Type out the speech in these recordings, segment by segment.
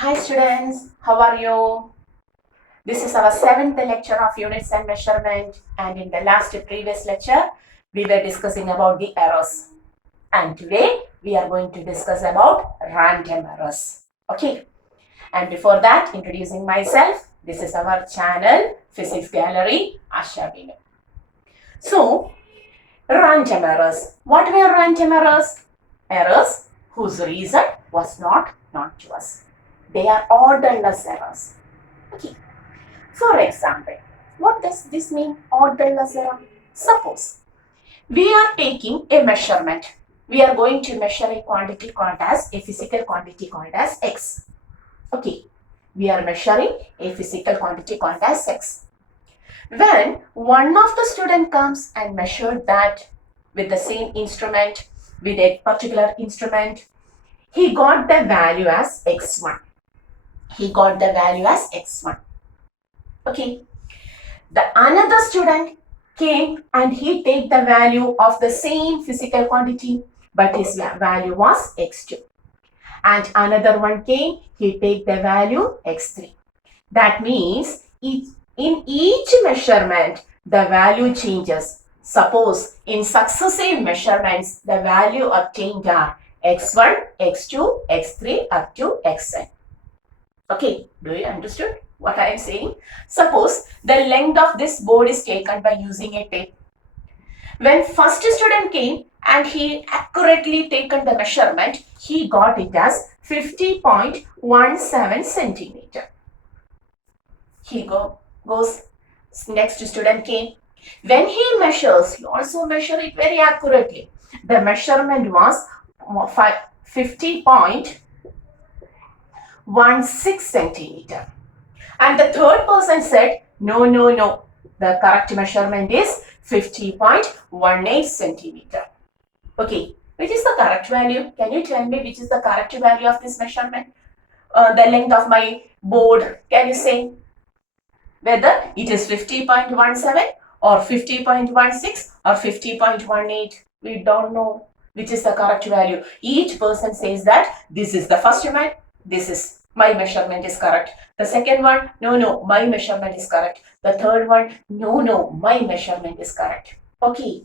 Hi students, how are you? This is our 7th lecture of units and measurement, and in the last previous lecture we were discussing about the errors, and today we are going to discuss about random errors. Okay, and before that, introducing myself, this is our channel Physics Gallery Asha Binu. So, random errors. What were random errors? Errors whose reason was not known to us. They are orderless errors. Okay. For example, what does this mean, orderless error? Suppose we are taking a measurement. We are going to measure a quantity called as, a physical quantity called as X. Okay. We are measuring a physical quantity called as X. When one of the student comes and measured that with the same instrument, with a particular instrument, he got the value as X1. He got the value as X1. Okay. The another student came and he take the value of the same physical quantity, but his value was X2. And another one came, he take the value X3. That means in each measurement, the value changes. Suppose in successive measurements, the value obtained are X1, X2, X3 up to Xn. Okay, do you understood what I am saying? Suppose the length of this board is taken by using a tape. When first student came and he accurately taken the measurement, he got it as 50.17 centimeter. He goes, next student came. When he measures, he also measure it very accurately. The measurement was 50.16 centimeter. And the third person said, no. The correct measurement is 50.18 centimeter. Okay, which is the correct value? Can you tell me which is the correct value of this measurement? The length of my board, can you say? Whether it is 50.17 or 50.16 or 50.18, we don't know which is the correct value. Each person says that this is the first one, this is my measurement is correct. The second one, no, my measurement is correct. The third one, no, my measurement is correct. Okay.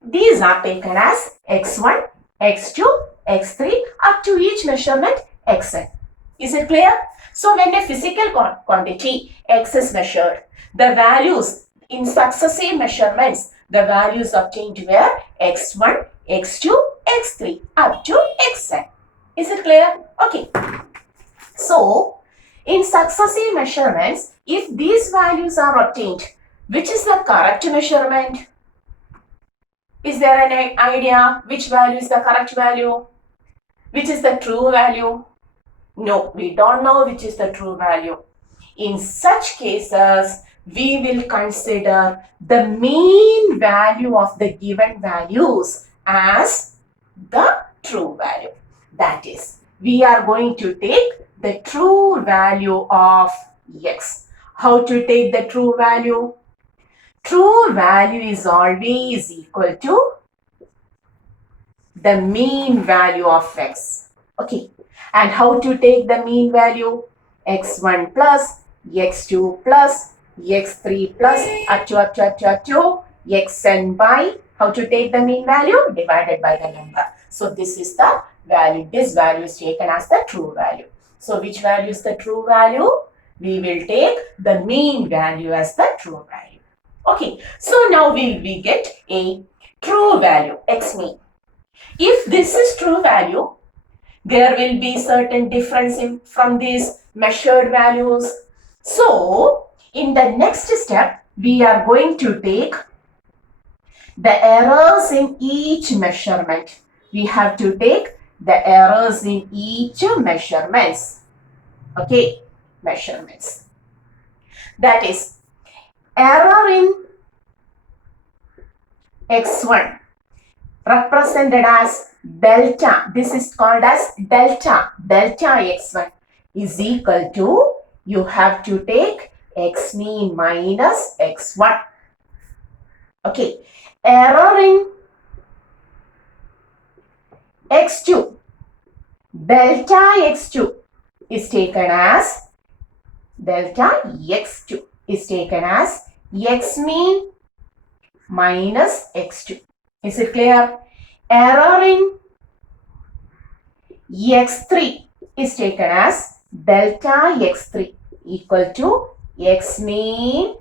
These are taken as X1, X2, X3 up to each measurement Xn. Is it clear? So when a physical quantity X is measured, the values in successive measurements, the values obtained were X1, X2, X3 up to Xn. Is it clear? Okay. So, in successive measurements, if these values are obtained, which is the correct measurement? Is there an idea which value is the correct value? Which is the true value? No, we don't know which is the true value. In such cases, we will consider the mean value of the given values as the true value. That is, we are going to take the true value of X. How to take the true value? True value is always equal to the mean value of X. Okay. And how to take the mean value? X1 plus, X2 plus, X3 plus, up to Xn by, how to take the mean value? Divided by the number. So this is the value. This value is taken as the true value. So which value is the true value? We will take the mean value as the true value. Okay. So now we get a true value, X mean. If this is true value, there will be certain difference from these measured values. So, in the next step, we are going to take the errors in each measurement. We have to take the errors in each measurements. Okay, measurements. That is, error in X1 represented as delta. This is called as delta. Delta X1 is equal to, you have to take X mean minus X1. Okay. Error in X2. Delta X2 is taken as delta x2 is taken as x mean minus x2. Is it clear? Error in x3 is taken as delta x3 equal to x mean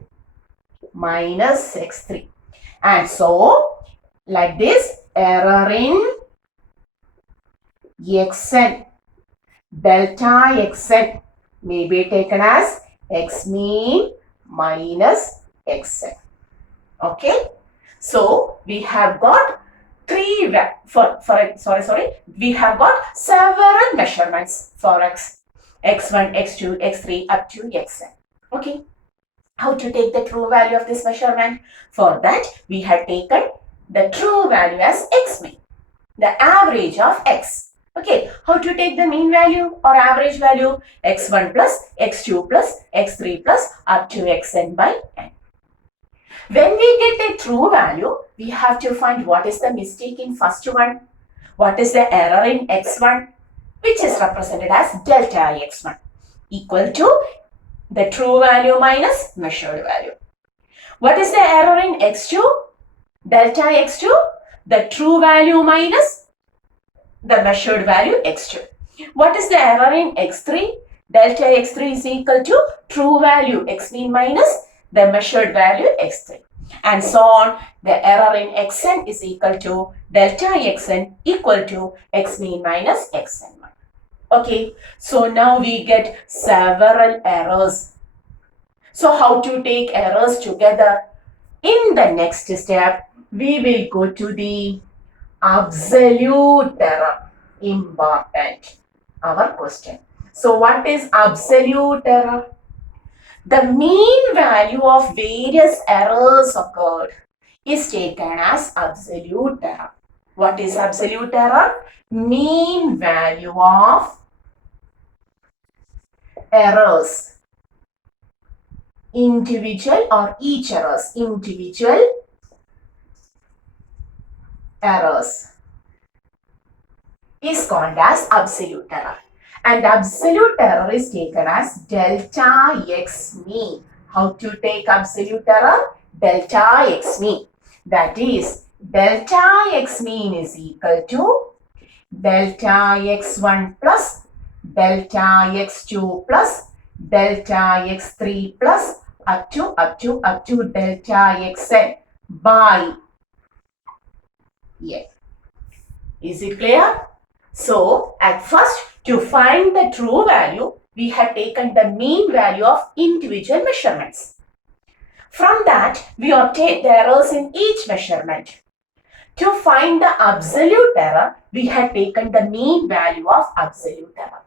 minus x3. And so, like this, error in xn, delta xn may be taken as x mean minus xn. Okay, so we have got we have got several measurements for x, x1, x2, x3 up to xn. Okay, how to take the true value of this measurement? For that, we have taken the true value as x mean, the average of x. Okay, how to take the mean value or average value? x1 plus x2 plus x3 plus up to xn by n. When we get a true value, we have to find what is the mistake in first one, what is the error in x1, which is represented as delta x1 equal to the true value minus measured value. What is the error in x2? Delta x2, the true value minus the measured value x2. What is the error in x3? Delta x3 is equal to true value x mean minus the measured value x3. And so on, the error in xn is equal to delta xn equal to x mean minus xn1. Okay, so now we get several errors. So how to take errors together? In the next step, we will go to the absolute error. Important, our question. So what is absolute error? The mean value of various errors occurred is taken as absolute error. What is absolute error? Mean value of errors, individual or each errors, individual errors is called as absolute error. And absolute error is taken as delta x mean. How to take absolute error? Delta x mean. That is, delta x mean is equal to delta x1 plus delta x2 plus delta x3 plus up to delta xn by n. Is it clear? So, at first, to find the true value, we have taken the mean value of individual measurements. From that, we obtain the errors in each measurement. To find the absolute error, we have taken the mean value of absolute error.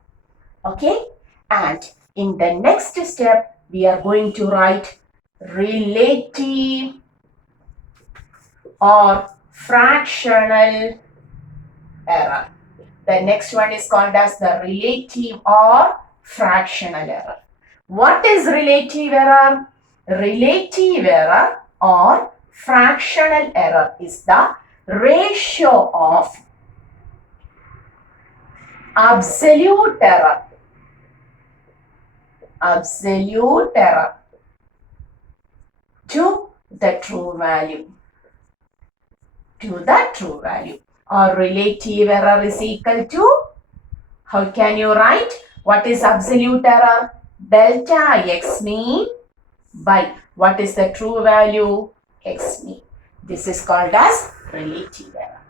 Okay? And in the next step, we are going to write relative or fractional error. The next one is called as the relative or fractional error. What is relative error? Relative error or fractional error is the ratio of absolute error to the true value. Or relative error is equal to, how can you write? What is absolute error? Delta x mean by what is the true value? X mean. This is called as relative error.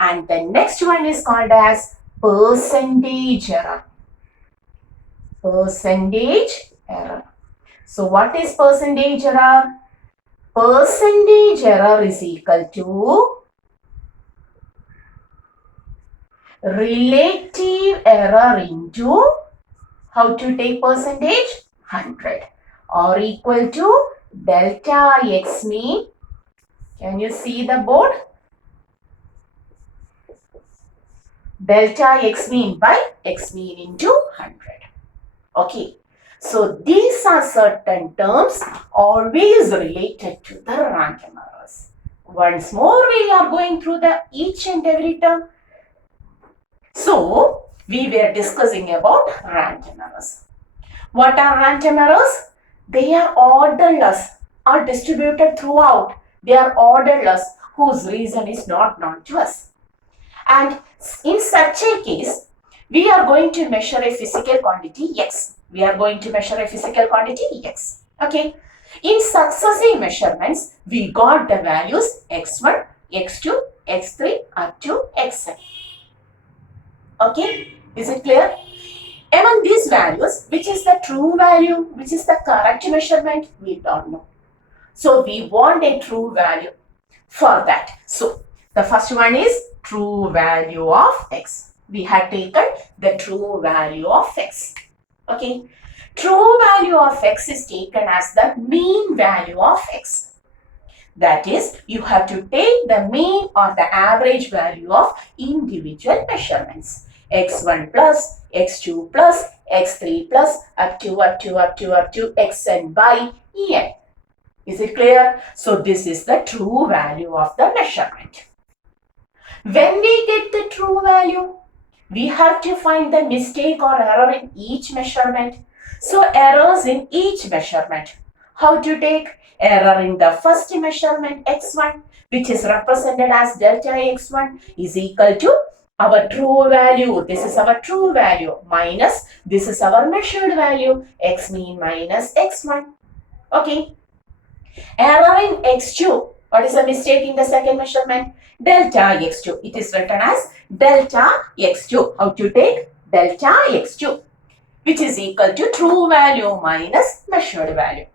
And the next one is called as percentage error. Percentage error. So what is percentage error? Percentage error is equal to relative error into, how to take percentage? 100 or equal to delta x mean. Can you see the board? Delta x mean by x mean into 100. Okay. So these are certain terms always related to the random errors. Once more we are going through the each and every term. So we were discussing about random errors. What are random errors? They are orderless or distributed throughout. They are orderless whose reason is not known to us. And in such a case, we are going to measure a physical quantity x. We are going to measure a physical quantity x. Okay. In successive measurements, we got the values x1, x2, x3 up to xn. Okay. Is it clear? Among these values, which is the true value, which is the correct measurement, we don't know. So we want a true value for that. So the first one is true value of x. We had taken the true value of x. Okay. True value of x is taken as the mean value of x. That is, you have to take the mean or the average value of individual measurements. x1 plus, x2 plus, x3 plus, up to xn by en. Is it clear? So this is the true value of the measurement. When we get the true value, we have to find the mistake or error in each measurement. So errors in each measurement. How to take error in the first measurement x1, which is represented as delta x1 is equal to our true value. This is our true value minus this is our measured value x mean minus x1. Okay. Error in x2. What is the mistake in the second measurement? Delta x2. It is written as delta x2. How to take delta x2, which is equal to true value minus measured value.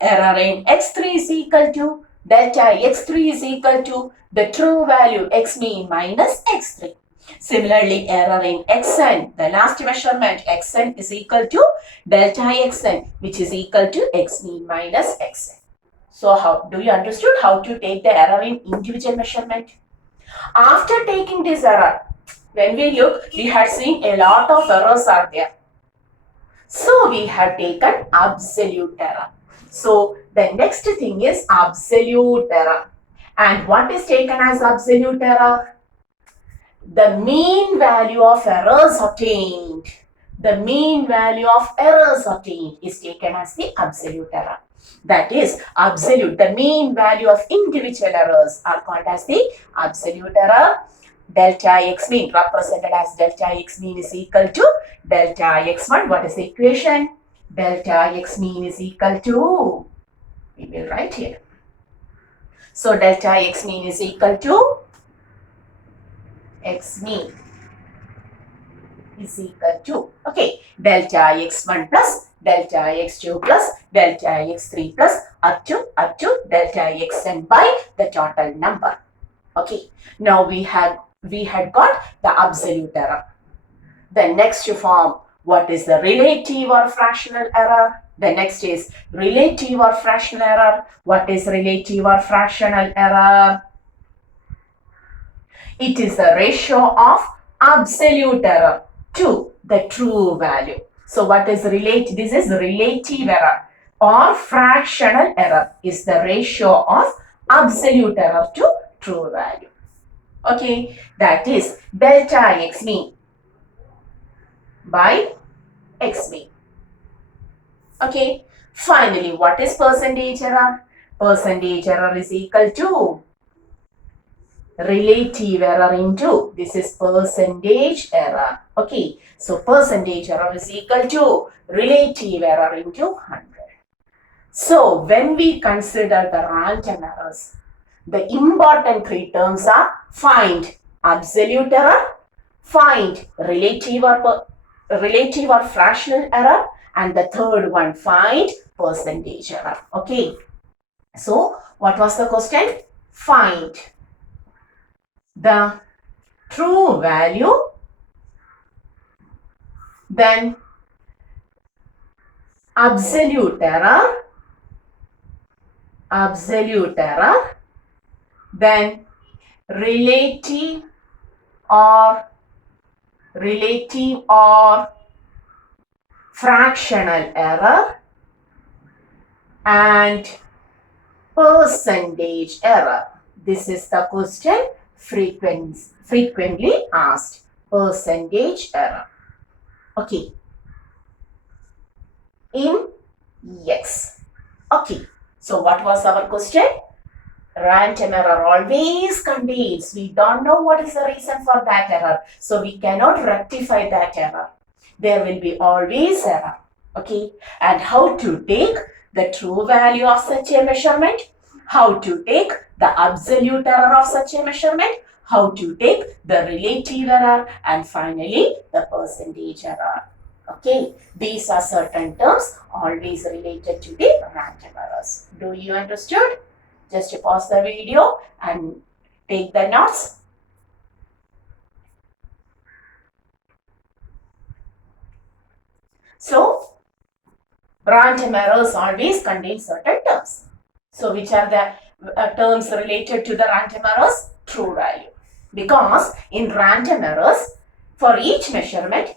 Error in x3 is equal to delta x3 is equal to the true value x mean minus x3. Similarly, error in xn, the last measurement xn is equal to delta xn, which is equal to x mean minus xn. So how do you understood how to take the error in individual measurement? After taking this error, when we look, we had seen a lot of errors are there. So we have taken absolute error. So the next thing is absolute error. And what is taken as absolute error? The mean value of errors obtained. The mean value of errors obtained is taken as the absolute error. That is absolute. The mean value of individual errors are called as the absolute error. Delta x mean represented as delta x mean is equal to delta x1. What is the equation? Delta x mean is equal to, we will write here. So delta x mean is equal to x mean is equal to, okay, delta x1 plus delta x2 plus delta x3 plus up to delta xn by the total number. Okay, now we had got the absolute error. The next form, what is the relative or fractional error? The next is relative or fractional error. What is relative or fractional error? It is the ratio of absolute error to the true value. So what is relative? This is relative error or fractional error is the ratio of absolute error to true value. Okay, that is delta x mean by x mean. Okay, finally, what is percentage error? Percentage error is equal to relative error into, this is percentage error. Okay, so percentage error is equal to relative error into 100. So when we consider the random errors, the important three terms are find absolute error, find relative or fractional error, and the third one find percentage error. Okay, so what was the question? Find the true value, then absolute error, then relative or fractional error, and percentage error. This is the question frequently asked. percentage error. Okay. In X. Okay. So what was our question? Random error always contains. We don't know what is the reason for that error. So we cannot rectify that error. There will be always error. Okay. And how to take the true value of such a measurement? How to take the absolute error of such a measurement? How to take the relative error? And finally, the percentage error. Okay. These are certain terms always related to the random errors. Do you understood? Just pause the video and take the notes. So, random errors always contain certain terms. So, which are the terms related to the random errors? True value. Because in random errors, for each measurement,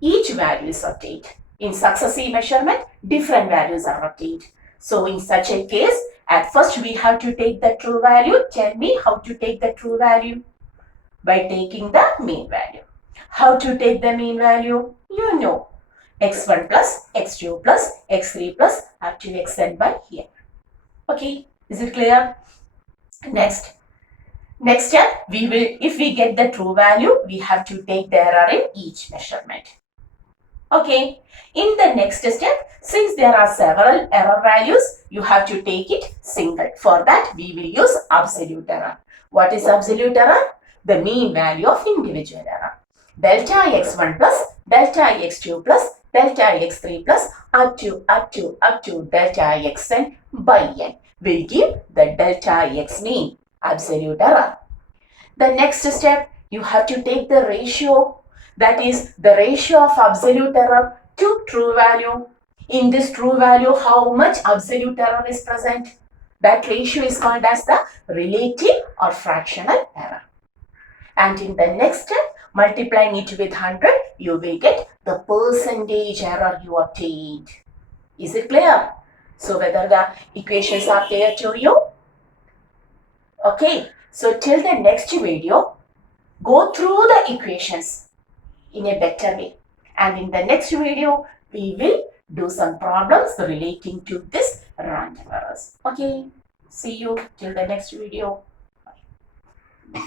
each value is obtained. In successive measurement, different values are obtained. So, in such a case, at first we have to take the true value. Tell me how to take the true value. By taking the mean value. How to take the mean value? You know. x1 plus, x2 plus, x3 plus up to xn by here. Okay, is it clear? Next step, if we get the true value, we have to take the error in each measurement. Okay, in the next step, since there are several error values, you have to take it single. For that, we will use absolute error. What is absolute error? The mean value of individual error. Delta x1 plus, delta x2 plus, delta x3 plus up to delta xn by n will give the delta x mean, absolute error. The next step, you have to take the ratio, that is the ratio of absolute error to true value. In this true value, how much absolute error is present? That ratio is called as the relative or fractional error. And in the next step, multiplying it with 100, you will get the percentage error you obtained. Is it clear? So whether the equations are clear to you? Okay, so till the next video, go through the equations in a better way. And in the next video, we will do some problems relating to this random errors. Okay, see you till the next video. Bye.